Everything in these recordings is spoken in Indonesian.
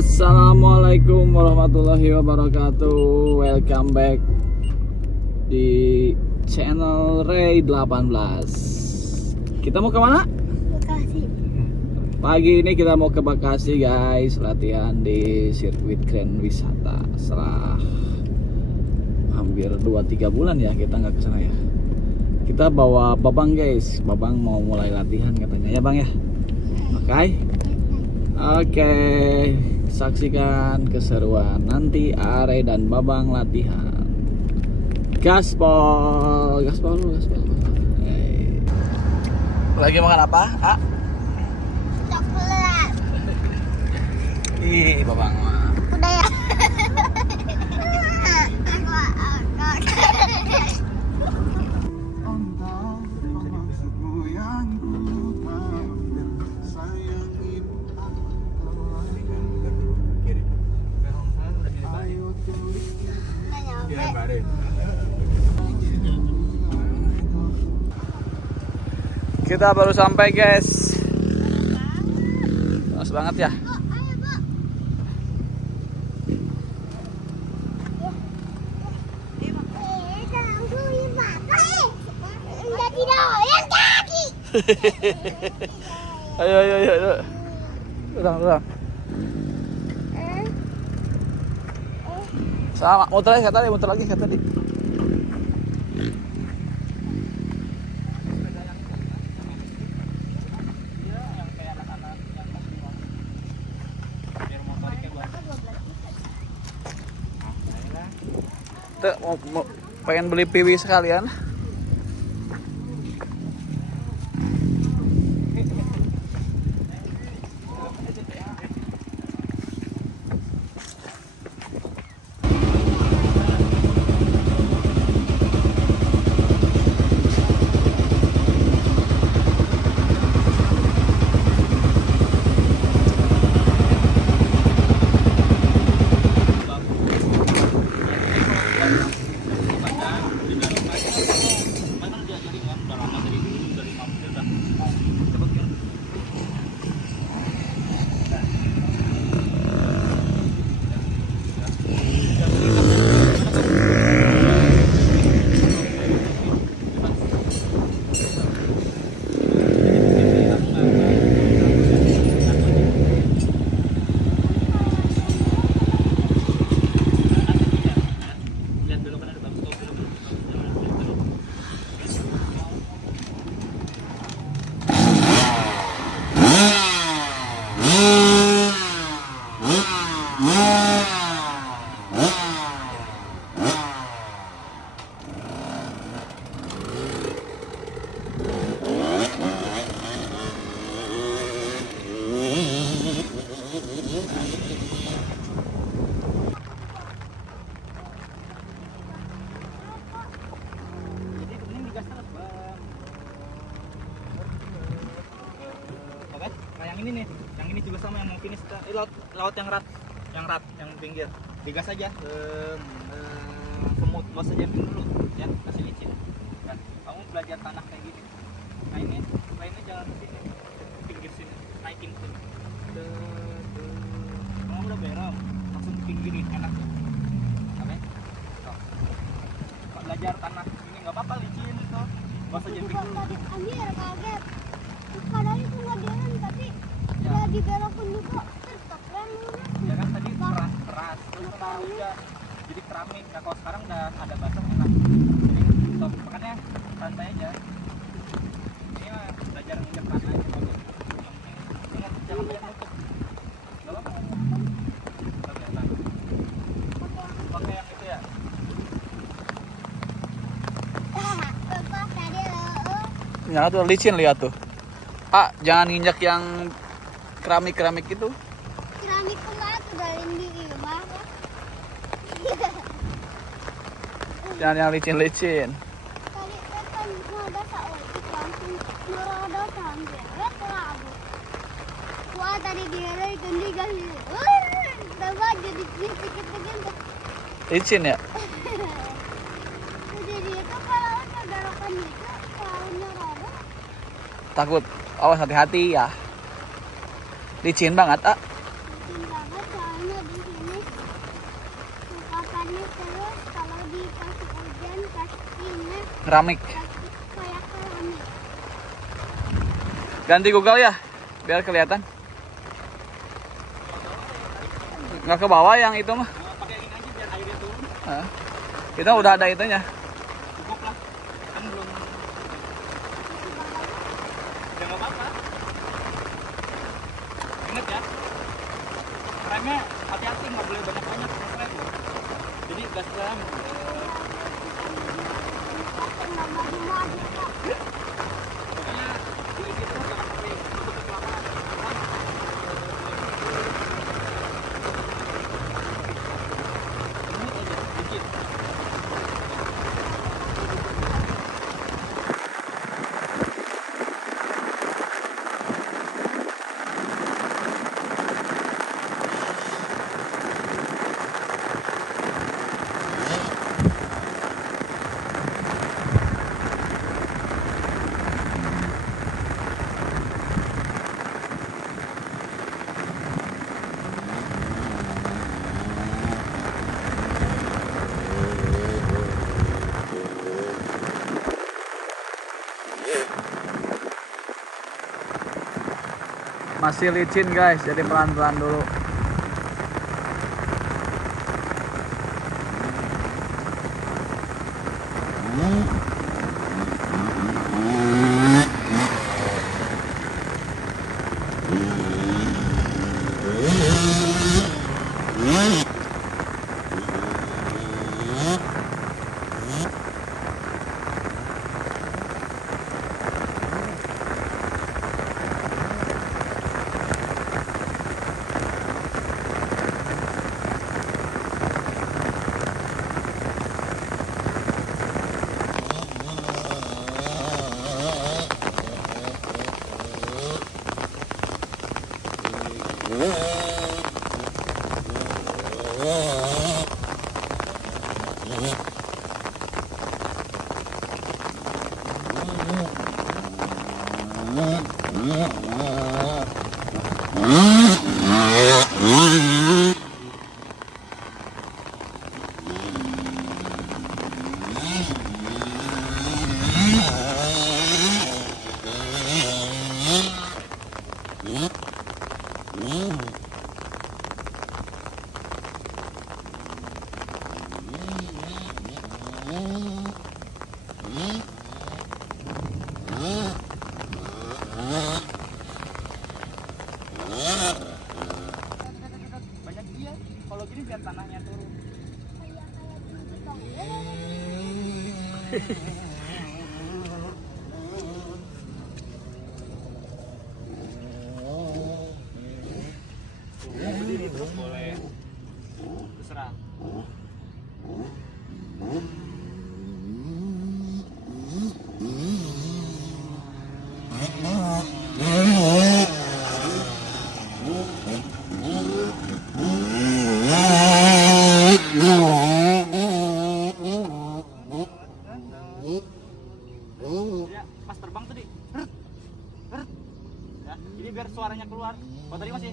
Assalamualaikum warahmatullahi wabarakatuh. Welcome back di channel Ray 18. Kita mau kemana? Bekasi. Pagi ini kita mau ke Bekasi guys, latihan di sirkuit Grand Wisata. Setelah hampir 2-3 bulan ya kita nggak ke sana ya. Kita bawa Babang guys. Babang mau mulai latihan katanya ya Bang ya. Oke, saksikan keseruan nanti Are dan Babang latihan. Gaspol. Lagi makan apa? Coklat. Ih, Babang. Udah ya. Kita baru sampai guys. Panas banget ya. Ayo. Turang. Sama, muter lagi kata tadi. Tuh, mau pengen beli piwi sekalian. Yang ini juga sama yang mau finish laut yang pinggir digas aja semut bos aja dulu ya, kasih licin kan kamu belajar tanah kayak gini. Nah ini lainnya jangan ke sini, pinggir sini, naikin sini kamu udah berem langsung pinggirin enak tuh. Oke Kok belajar tanah ini nggak apa-apa licin tuh bos aja pinggir dulu. Kaget. Padahal itu nggak jalan tapi udah dibelokin juga. Tetap Ya kan tadi keras terus taruh aja jadi keramik. Nah kalau sekarang udah ada basah enak, jadi stop, makanya santai aja. Ini mah belajar nginjek tanah aja bagus. Ingat jangan banyak nutup, gak apa-apa. Pakai yang itu ya. Bapak tadi loh. Ya tuh licin lihat tuh. Jangan nginjak yang keramik itu. Keramik kemana dari di rumah? Jangan yang licin. Tadi kan ada saotik langsung nurada sambil labu. Wah tadi dia itu digas. Coba jadi sedikit begitu. Licin ya? Jadi itu kalau belokan itu kalau nurada. Takut. Awas hati-hati ya. Licin banget, Licin banget soalnya Terus kalau dikasih hujan kakinya Keramik. kayak keramik. Ganti Google ya, biar kelihatan. Nggak ke bawah yang itu mah. Pakai ini aja biar airnya turun. Hah? Kita udah ada itunya. Cukup lah. Kan belum. Ya nggak apa-apa. Ingat ya. Remnya hati-hati, nggak boleh banyak-banyak rem. Jadi gas rem. Nggak maju-maju Kak. Pokoknya diisi terus jangan sampai tutup kelamaan. Ini aja dikit. Masih licin guys, jadi pelan-pelan dulu. Banyak dia. Kalau gini biar tanahnya turun. Kayak tinggi dong. Berdiri terus boleh. Terserah. Ya, pas terbang tadi. Ya, jadi biar suaranya keluar. Oh tadi masih.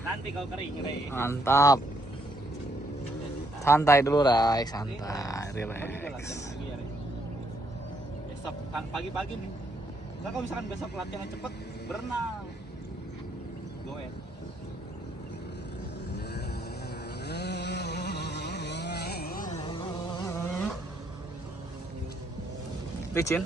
Nanti kalau kering, Rey. Mantap. Santai dulu, Rai, santai, Tapi juga latihan relax. lagi ya, Rey. Besok kan pagi-pagi nih. Ntar kalau misalkan besok latihan cepet, berenang. Goet. Licin.